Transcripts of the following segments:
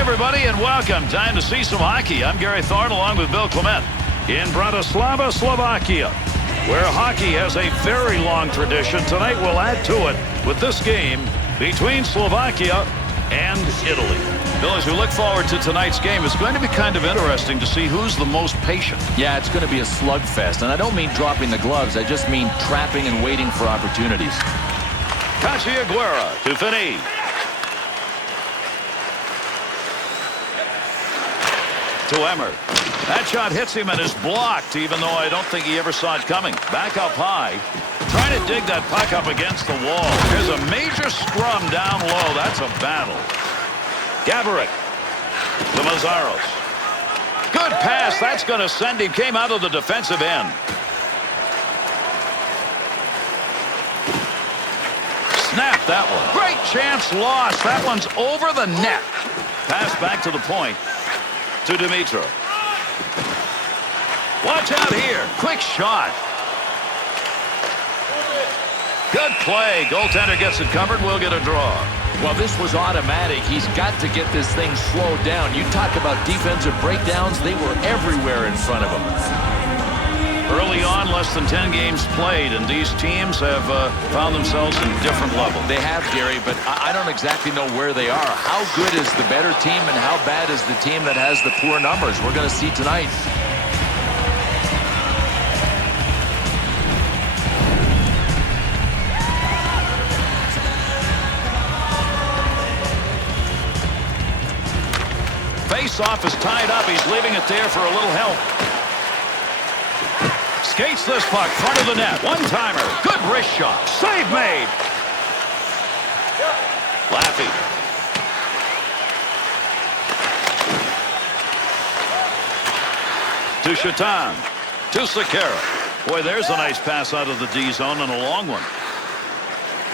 everybody, and welcome. Time to see some hockey. I'm Gary Thorne along with Bill Clement in Bratislava, Slovakia, where hockey has a very long tradition. Tonight we'll add to it with this game between Slovakia and Italy. Bill, as we look forward to tonight's game, it's going to be kind of interesting to see who's the most patient. Yeah, it's going to be a slugfest, and I don't mean dropping the gloves. I just mean trapping and waiting for opportunities. Aguera to Finney. To Emmer. That shot hits him and is blocked, even though I don't think he ever saw it coming. Back up high. Trying to dig that puck up against the wall. There's a major scrum down low. That's a battle. Gaborik to Mazzaros. Good pass. That's going to send him. Came out of the defensive end. Snap that one. Great chance lost. That one's over the net. Pass back to the point. To Dimitra. Watch out here. Quick shot. Good play. Goaltender gets it covered. We'll get a draw. Well, this was automatic. He's got to get this thing slowed down. You talk about defensive breakdowns. They were everywhere in front of him. Early on, less than 10 games played, and these teams have found themselves in different levels. They have, Gary, but I don't exactly know where they are. How good is the better team, and how bad is the team that has the poor numbers? We're going to see tonight. Face-off is tied up. He's leaving it there for a little help. Skates this puck, front of the net. One-timer. Good wrist shot. Save made. Laffy. To Shatan. To Sekera. Boy, there's a nice pass out of the D zone and a long one.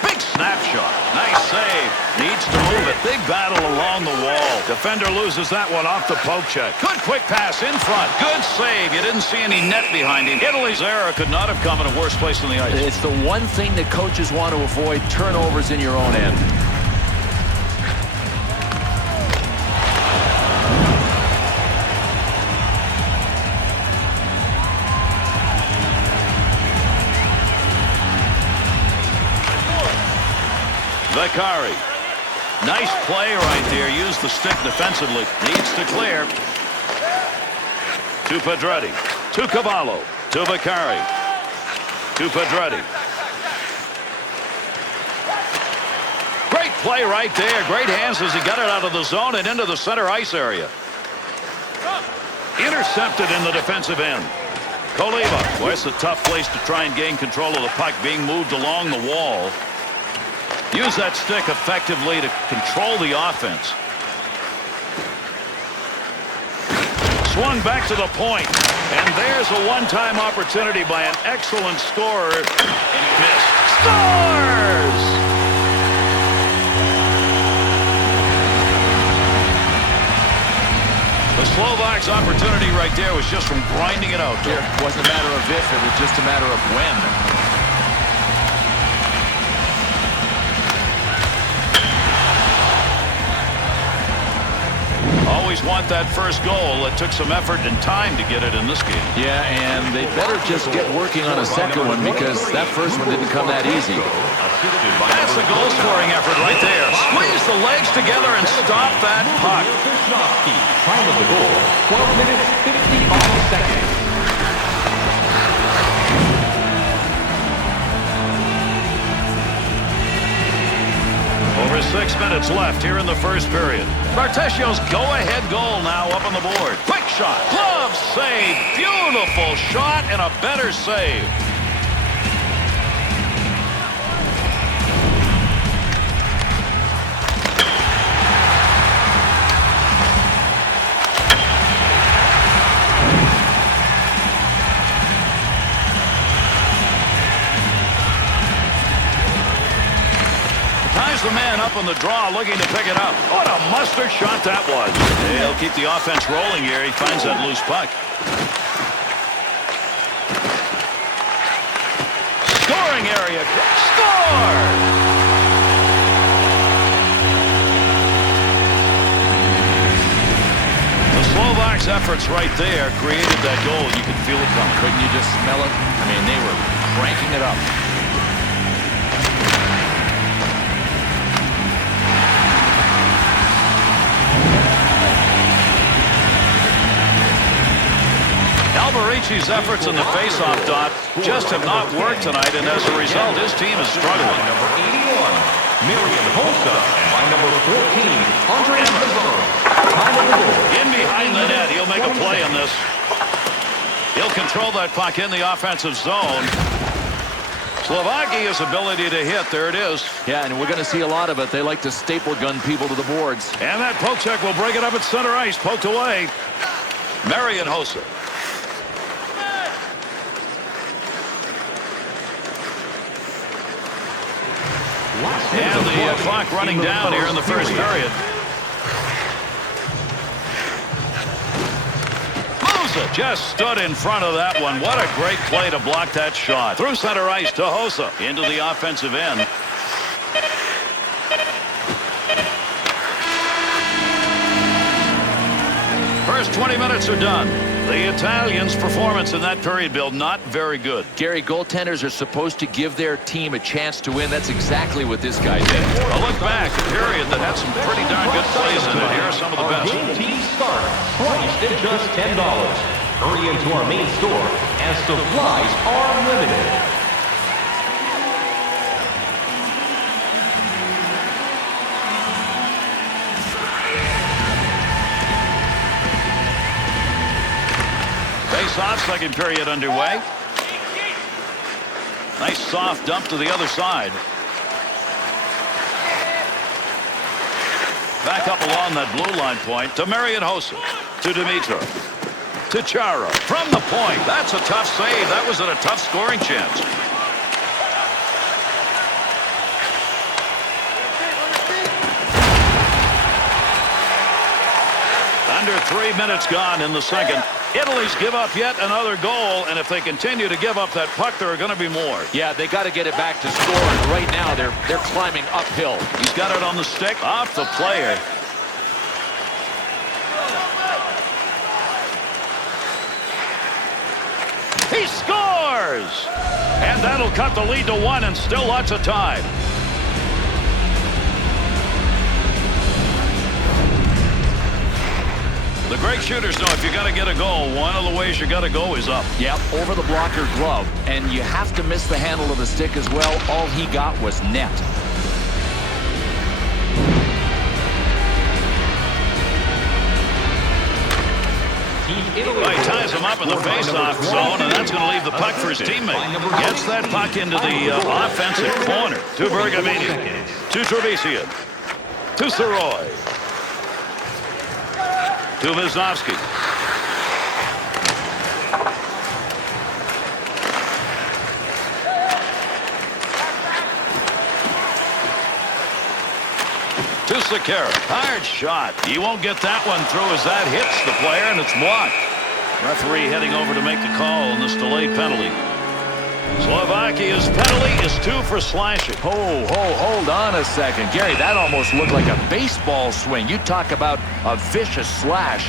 Big snapshot. Nice save. Needs to move it. Big battle along the wall. Defender loses that one off the poke check. Good quick pass in front. Good save. You didn't see any net behind him. Italy's error could not have come in a worse place than the ice. It's the one thing that coaches want to avoid, turnovers in your own end. Vakari. Nice play right there. Use the stick defensively. Needs to clear. To Pedretti. To Cavallo. To Vakari. To Pedretti. Great play right there. Great hands as he got it out of the zone and into the center ice area. Intercepted in the defensive end. Koliva. Well, it's a tough place to try and gain control of the puck, being moved along the wall. Use that stick effectively to control the offense. Swung back to the point. And there's a one-time opportunity by an excellent scorer. And he missed. Scores! The Slovaks' opportunity right there was just from grinding it out. It wasn't a matter of if, it was just a matter of when. Always want that first goal. It took some effort and time to get it in this game. Yeah, and they better just get working on a second one because that first one didn't come that easy. That's a goal-scoring effort right there. Squeeze the legs together and stop that puck. Time of the goal, 12 minutes, 55 seconds. Over 6 minutes left here in the first period. Bartesio's go-ahead goal now up on the board. Quick shot. Glove save. Beautiful shot and a better save. The man up on the draw looking to pick it up. What a mustard shot that was. He'll keep the offense rolling here. He finds that loose puck. Scoring area. Score! Denmark's efforts right there created that goal. You could feel it coming. Couldn't you just smell it? I mean, they were cranking it up. Alvarici's efforts in the faceoff dot just have not worked tonight, and as a result, his team is struggling. Number 81, Marian Hossa. By number 14, Andre Lazaro. Time of the goal. In behind the net, he'll make a play in this. He'll control that puck in the offensive zone. Slovakia's ability to hit, there it is. Yeah, and we're going to see a lot of it. They like to staple gun people to the boards. And that poke check will bring it up at center ice, poked away. Marian Hossa. And the clock running down here in the first period. Hossa just stood in front of that one. What a great play to block that shot. Through center ice to Hossa into the offensive end. First 20 minutes are done. The Italians' performance in that period, Bill, not very good. Gary, goaltenders are supposed to give their team a chance to win. That's exactly what this guy did. A look back, a period that had some pretty darn good plays in it. Here are some of the best. Game team start, priced at just $10. Hurry into our main store as supplies are limited. Face-off, second period underway. Nice soft dump to the other side. Back up along that blue line point to Marian Hossa. To Dimitrov. To Chara. From the point. That's a tough save. That was at a tough scoring chance. Under 3 minutes gone in the second. Italy's give up yet another goal, and if they continue to give up that puck, there are going to be more. Yeah, they got to get it back to score, and right now they're climbing uphill. He's got it on the stick, off the player. He scores! And that'll cut the lead to 1, and still lots of time. The great shooters know if you got to get a goal, one of the ways you got to go is up. Yep, over the blocker glove. And you have to miss the handle of the stick as well. All he got was net. He ties him up in the face-off zone, and that's going to leave the puck for his teammate. Gets that puck into the offensive corner. To Bergamini. To Trevisian. To Saroy. To Wisnowski. To Sekera. Hard shot. He won't get that one through as that hits the player, and it's blocked. Referee heading over to make the call on this delayed penalty. Slovakia's penalty is 2 for slashing. Hold on a second. Gary, that almost looked like a baseball swing. You talk about a vicious slash.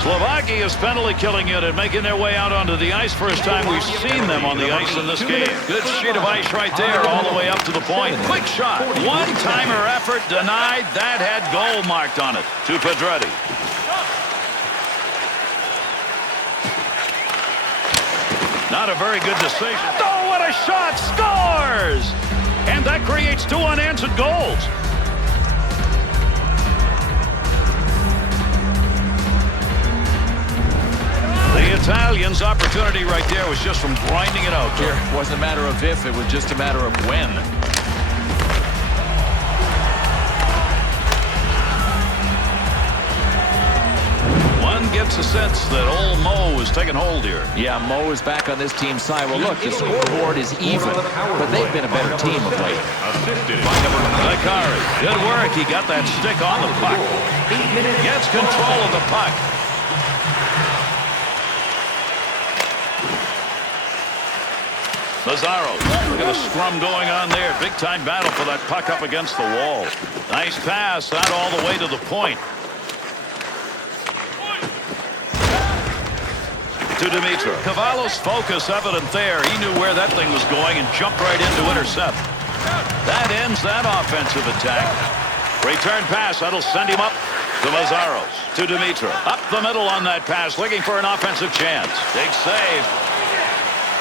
Slovakia's penalty killing unit making their way out onto the ice. First time we've seen them on the ice in this game. Good sheet of ice right there all the way up to the point. Quick shot. One-timer effort denied. That had goal marked on it. To Pedretti. Not a very good decision. Oh, what a shot! Scores! And that creates 2 unanswered goals. The Italians' opportunity right there was just from grinding it out. Here, it wasn't a matter of if, it was just a matter of when. One gets a sense that old Mo is taking hold here. Yeah, Mo is back on this team's side. Well, look, the scoreboard is even, but they've been a better team of late. Zakari, good work. He got that stick on the puck. Gets control of the puck. Lazaro. Look at a scrum going on there. Big time battle for that puck up against the wall. Nice pass. That all the way to the point. to Dimitra. Cavallo's focus evident there. He knew where that thing was going and jumped right in to intercept. That ends that offensive attack. Return pass. That'll send him up to Mazzaros. To Dimitra. Up the middle on that pass, looking for an offensive chance. Big save.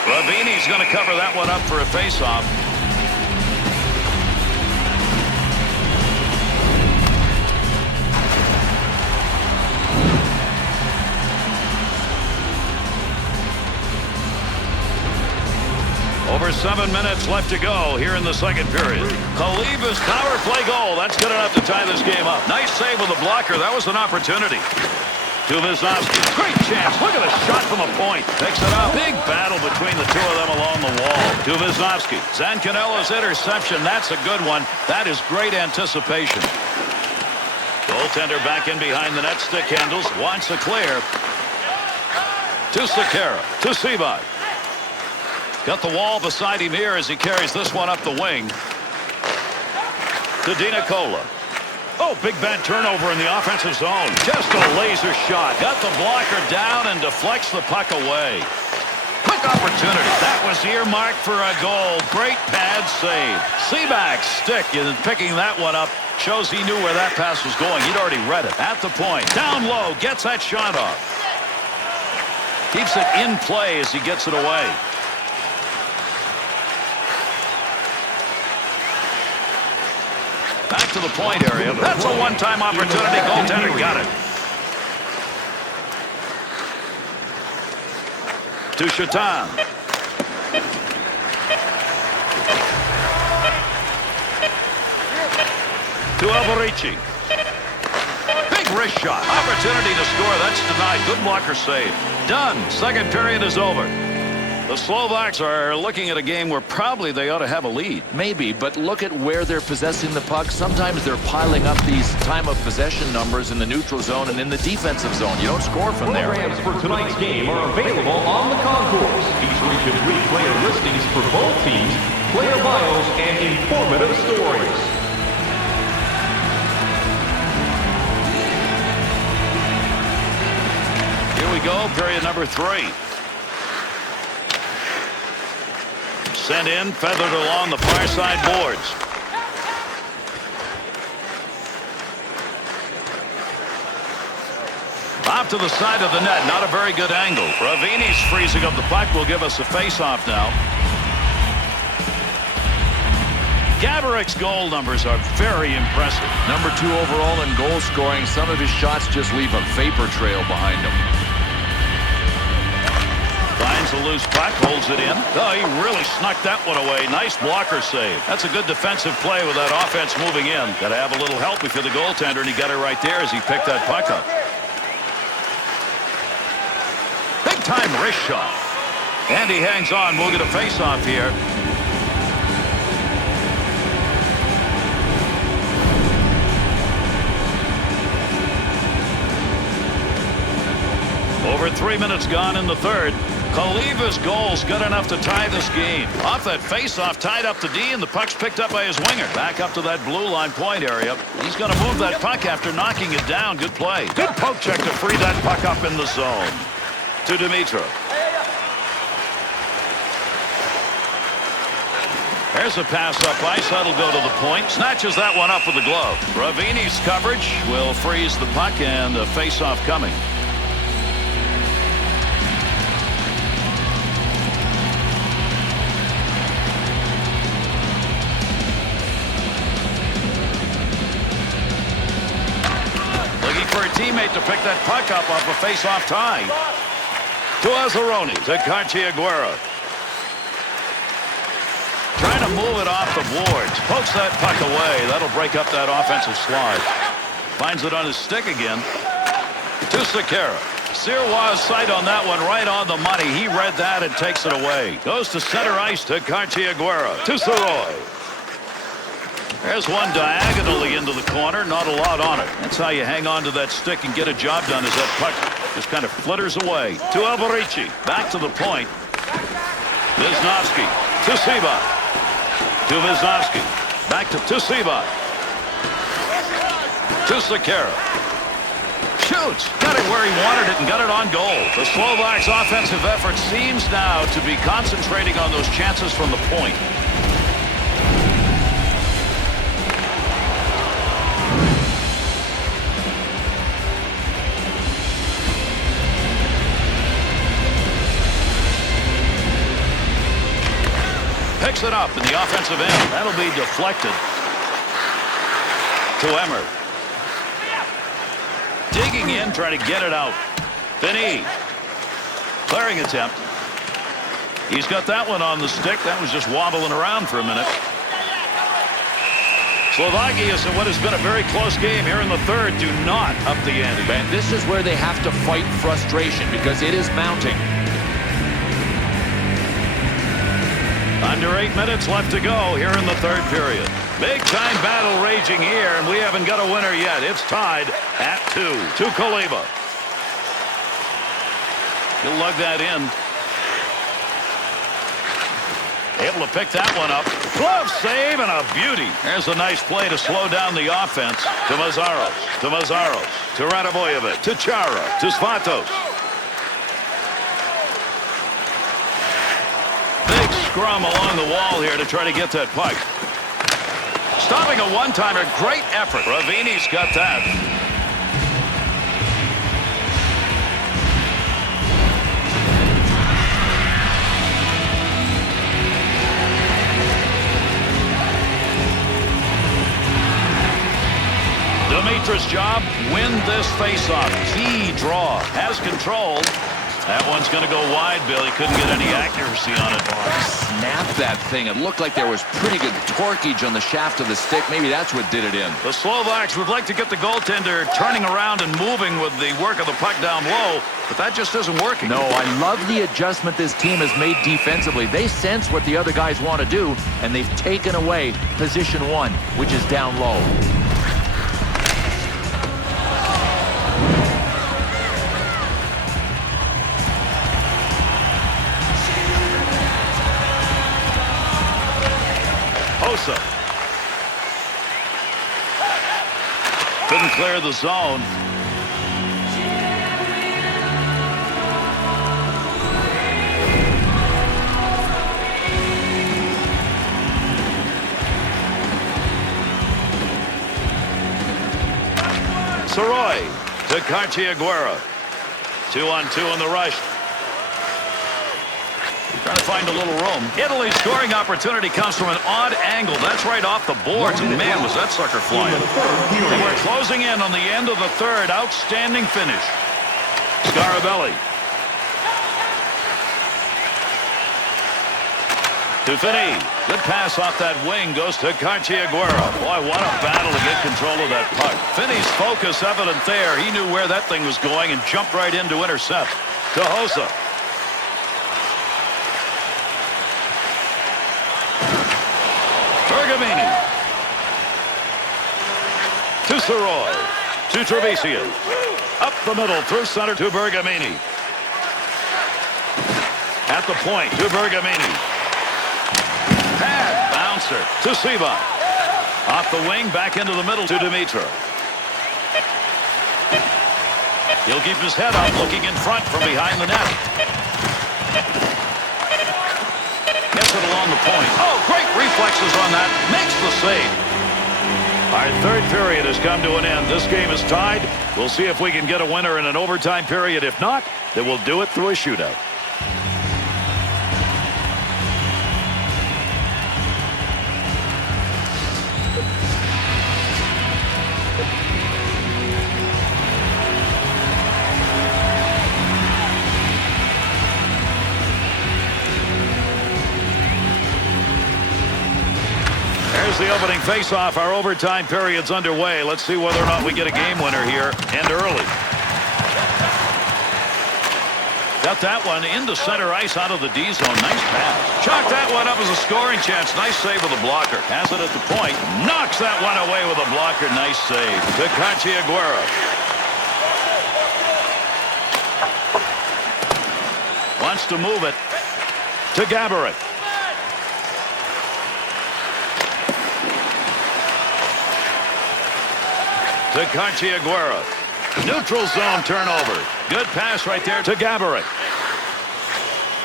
Ravini's going to cover that one up for a faceoff. Over 7 minutes left to go here in the second period. Khalifa's power play goal. That's good enough to tie this game up. Nice save with a blocker. That was an opportunity. To Wisnowski. Great chance. Look at the shot from a point. Picks it up. Big battle between the two of them along the wall. To Wisnowski. Zancanella's interception. That's a good one. That is great anticipation. Goaltender back in behind the net. Stick handles. Wants a clear. To Sekera. To Seabot. Got the wall beside him here as he carries this one up the wing. To Dinacola. Oh, big bad turnover in the offensive zone. Just a laser shot. Got the blocker down and deflects the puck away. Quick opportunity. That was earmarked for a goal. Great pad save. Seaback's stick in picking that one up shows he knew where that pass was going. He'd already read it. At the point. Down low. Gets that shot off. Keeps it in play as he gets it away. Back to the point area. That's a one-time opportunity. Goaltender got it. To Shatan. To Alberici. Big wrist shot. Opportunity to score. That's denied. Good blocker save. Done. Second period is over. The Slovaks are looking at a game where probably they ought to have a lead. Maybe, but look at where they're possessing the puck. Sometimes they're piling up these time of possession numbers in the neutral zone and in the defensive zone. You don't score from there. Programs for tonight's game are available on the concourse, featuring complete player listings for both teams, player bios, and informative stories. Here we go, period number 3. Sent in, feathered along the far side boards. Off to the side of the net, not a very good angle. Ravini's freezing up the puck will give us a face-off now. Gavorik's goal numbers are very impressive. Number 2 overall in goal scoring. Some of his shots just leave a vapor trail behind him. Finds a loose puck, holds it in. Oh, he really snuck that one away. Nice blocker save. That's a good defensive play with that offense moving in. Got to have a little help if you're the goaltender, and he got it right there as he picked that puck up. Big time wrist shot. And he hangs on. We'll get a face-off here. Over 3 minutes gone in the third. Khalifa's goal's good enough to tie this game. Off that face-off, tied up to D, and the puck's picked up by his winger. Back up to that blue line point area. He's going to move that puck after knocking it down. Good play. Good poke check to free that puck up in the zone. To Dimitra. There's a pass up ice. That'll go to the point. Snatches that one up with the glove. Ravini's coverage will freeze the puck, and a face-off coming. Teammate to pick that puck up off a face-off tie. To Azzaroni. To Cartiaguera. Trying to move it off the boards. Pokes that puck away. That'll break up that offensive slide. Finds it on his stick again. To Sekera. Sirois' sight on that one, right on the money. He read that and takes it away. Goes to center ice to Cartiaguera. To Sirois. There's one diagonally into the corner. Not a lot on it. That's how you hang on to that stick and get a job done, as that puck just kind of flitters away. To Alberici. Back to the point. Wisnowski. To Seabot. To Wisnowski. Back to Seabot. To Sekera. Shoots. Got it where he wanted it and got it on goal. The Slovaks' offensive effort seems now to be concentrating on those chances from the point. Picks it up in the offensive end. That'll be deflected to Emmer. Digging in, trying to get it out. Finney. Clearing attempt. He's got that one on the stick. That was just wobbling around for a minute. Slovakia, in what has been a very close game here in the third, do not up the ante. And this is where they have to fight frustration because it is mounting. Under 8 minutes left to go here in the third period. Big-time battle raging here, and we haven't got a winner yet. It's tied at 2 to Kaleva. He'll lug that in. Able to pick that one up. Glove save and a beauty. There's a nice play to slow down the offense. To Mazzaros. To Mazzaros. To Radivojevic. To Chara. To Svatos. Big scrum along the wall here to try to get that puck. Stopping a one-timer. Great effort. Ravini's got that. Dimitra's job, win this faceoff. Key draw. Has control. That one's going to go wide, Bill. He couldn't get any accuracy on it. Snap that thing. It looked like there was pretty good torquage on the shaft of the stick. Maybe that's what did it in. The Slovaks would like to get the goaltender turning around and moving with the work of the puck down low, but that just isn't working. No, I love the adjustment this team has made defensively. They sense what the other guys want to do, and they've taken away position one, which is down low. Couldn't clear the zone. Saroy to Cartiaguera. 2-on-2 in the rush. Trying to find a little room. Italy's scoring opportunity comes from an odd angle. That's right off the boards. And man, was that sucker flying. And we're closing in on the end of the third. Outstanding finish. Scarabelli. To Finney. Good pass off that wing. Goes to Cartiaguera. Boy, what a battle to get control of that puck. Finney's focus evident there. He knew where that thing was going and jumped right in to intercept. To Hossa. Bergamini. To Saroy. To Trevisian. Up the middle through center to Bergamini. At the point to Bergamini. Pad bouncer to Siva. Off the wing back into the middle to Dimitra. He'll keep his head up looking in front from behind the net. Gets it along the point. Oh, great reflexes on that. Makes the save. Our third period has come to an end. This game is tied. We'll see if we can get a winner in an overtime period. If not, then we'll do it through a shootout. The opening faceoff. Our overtime period's underway. Let's see whether or not we get a game winner here and early. Got that one into center ice out of the D zone. Nice pass. Chalked that one up as a scoring chance. Nice save with a blocker. Has it at the point. Knocks that one away with a blocker. Nice save. To Cartiaguera. Wants to move it to Gaborik. To Cartiaguera. Neutral zone turnover. Good pass right there to Gaborik.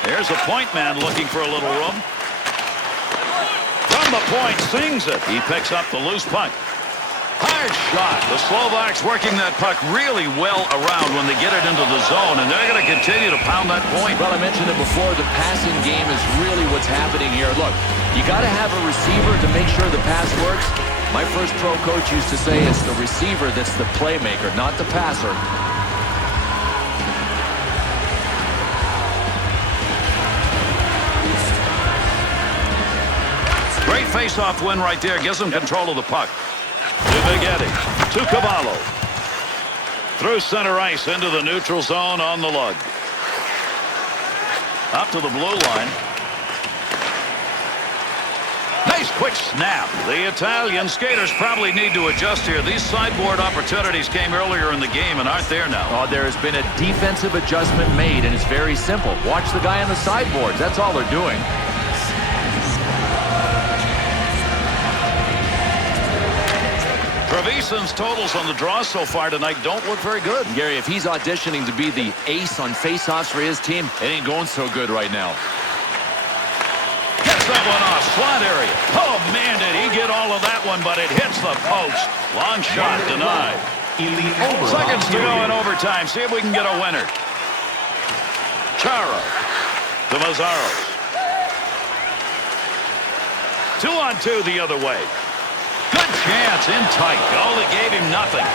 There's a point man looking for a little room. From the point, sings it. He picks up the loose puck. Hard shot. The Slovaks working that puck really well around when they get it into the zone, and they're going to continue to pound that point. Well, I mentioned it before. The passing game is really what's happening here. Look, you got to have a receiver to make sure the pass works. My first pro coach used to say it's the receiver that's the playmaker, not the passer. Great face-off win right there. Gives them control of the puck. To Vignetti. To Cavallo. Through center ice into the neutral zone on the lug. Up to the blue line. Nice quick snap. The Italian skaters probably need to adjust here. These sideboard opportunities came earlier in the game and aren't there now. Oh, there has been a defensive adjustment made, and it's very simple. Watch the guy on the sideboards. That's all they're doing. Trevisan's totals on the draw so far tonight don't look very good. Gary, if he's auditioning to be the ace on faceoffs for his team, it ain't going so good right now. Gets that one off. Slot area. Oh, man, did he get all of that one, but it hits the post. Long shot denied. Seconds to go in overtime. See if we can get a winner. Chara to Mazzaros. 2-on-2 the other way. Good chance in tight. Goal that gave him nothing.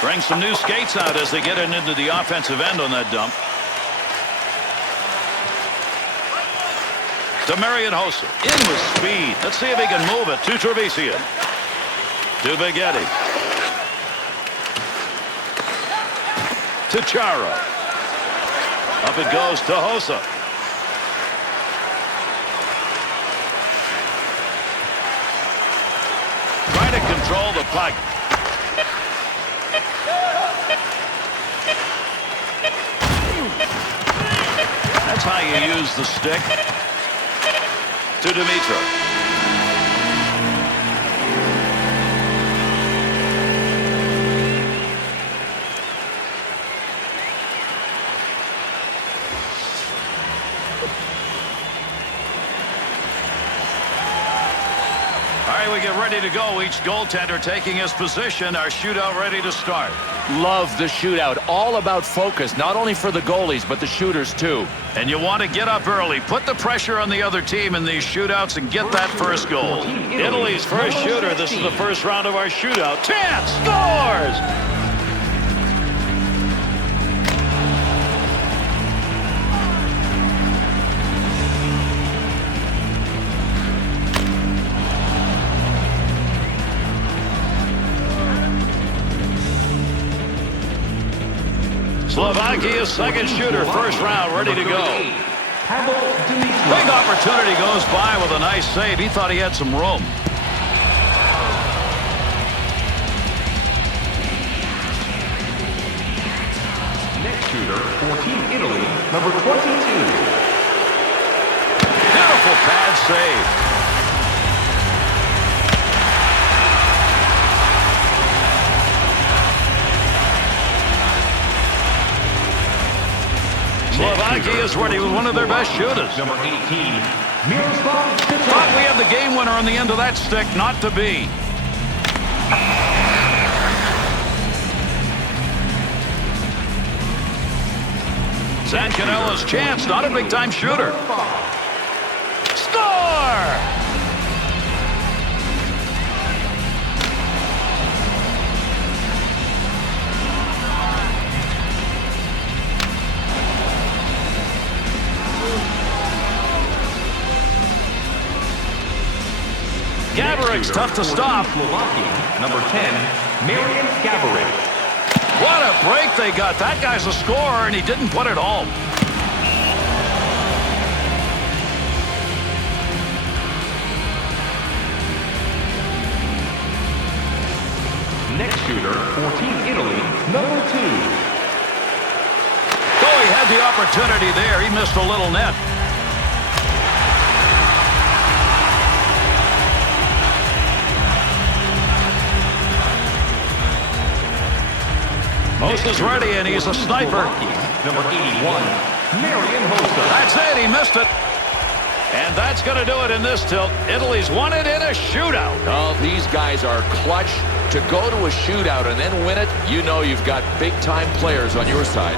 Brings some new skates out as they get it into the offensive end on that dump. To Marian Hossa. In with speed. Let's see if he can move it to Trevisan. To Vignetti. To Chara. Up it goes to Hossa. Trying to control the puck. That's how you use the stick. To Dimitrov. We get ready to go. Each goaltender taking his position. Our shootout ready to start. Love the shootout. All about focus, not only for the goalies, but the shooters too. And you want to get up early. Put the pressure on the other team in these shootouts and get that first goal. Italy's first shooter. This is the first round of our shootout. Chance scores! Slovakia's second shooter, first round, ready to go. Big opportunity goes by with a nice save. He thought he had some room. Next shooter for Team Italy, number 22. Beautiful pad save. Slovakia is ready with one of their best shooters. Number 18, Thought we had the game winner on the end of that stick. Not to be. Zancanella's chance. Not a big-time shooter. Score! Gaborik's tough to stop. Slovakia, number 10, Marian Gaborik. What a break they got. That guy's a scorer, and he didn't put it home. Next shooter for Team Italy, number 2. Though he had the opportunity there, he missed a little net. Host is ready, and he's a sniper. Number 81, Marian Hosta. That's it. He missed it. And that's going to do it in this tilt. Italy's won it in a shootout. Oh, these guys are clutch. To go to a shootout and then win it, you know you've got big-time players on your side.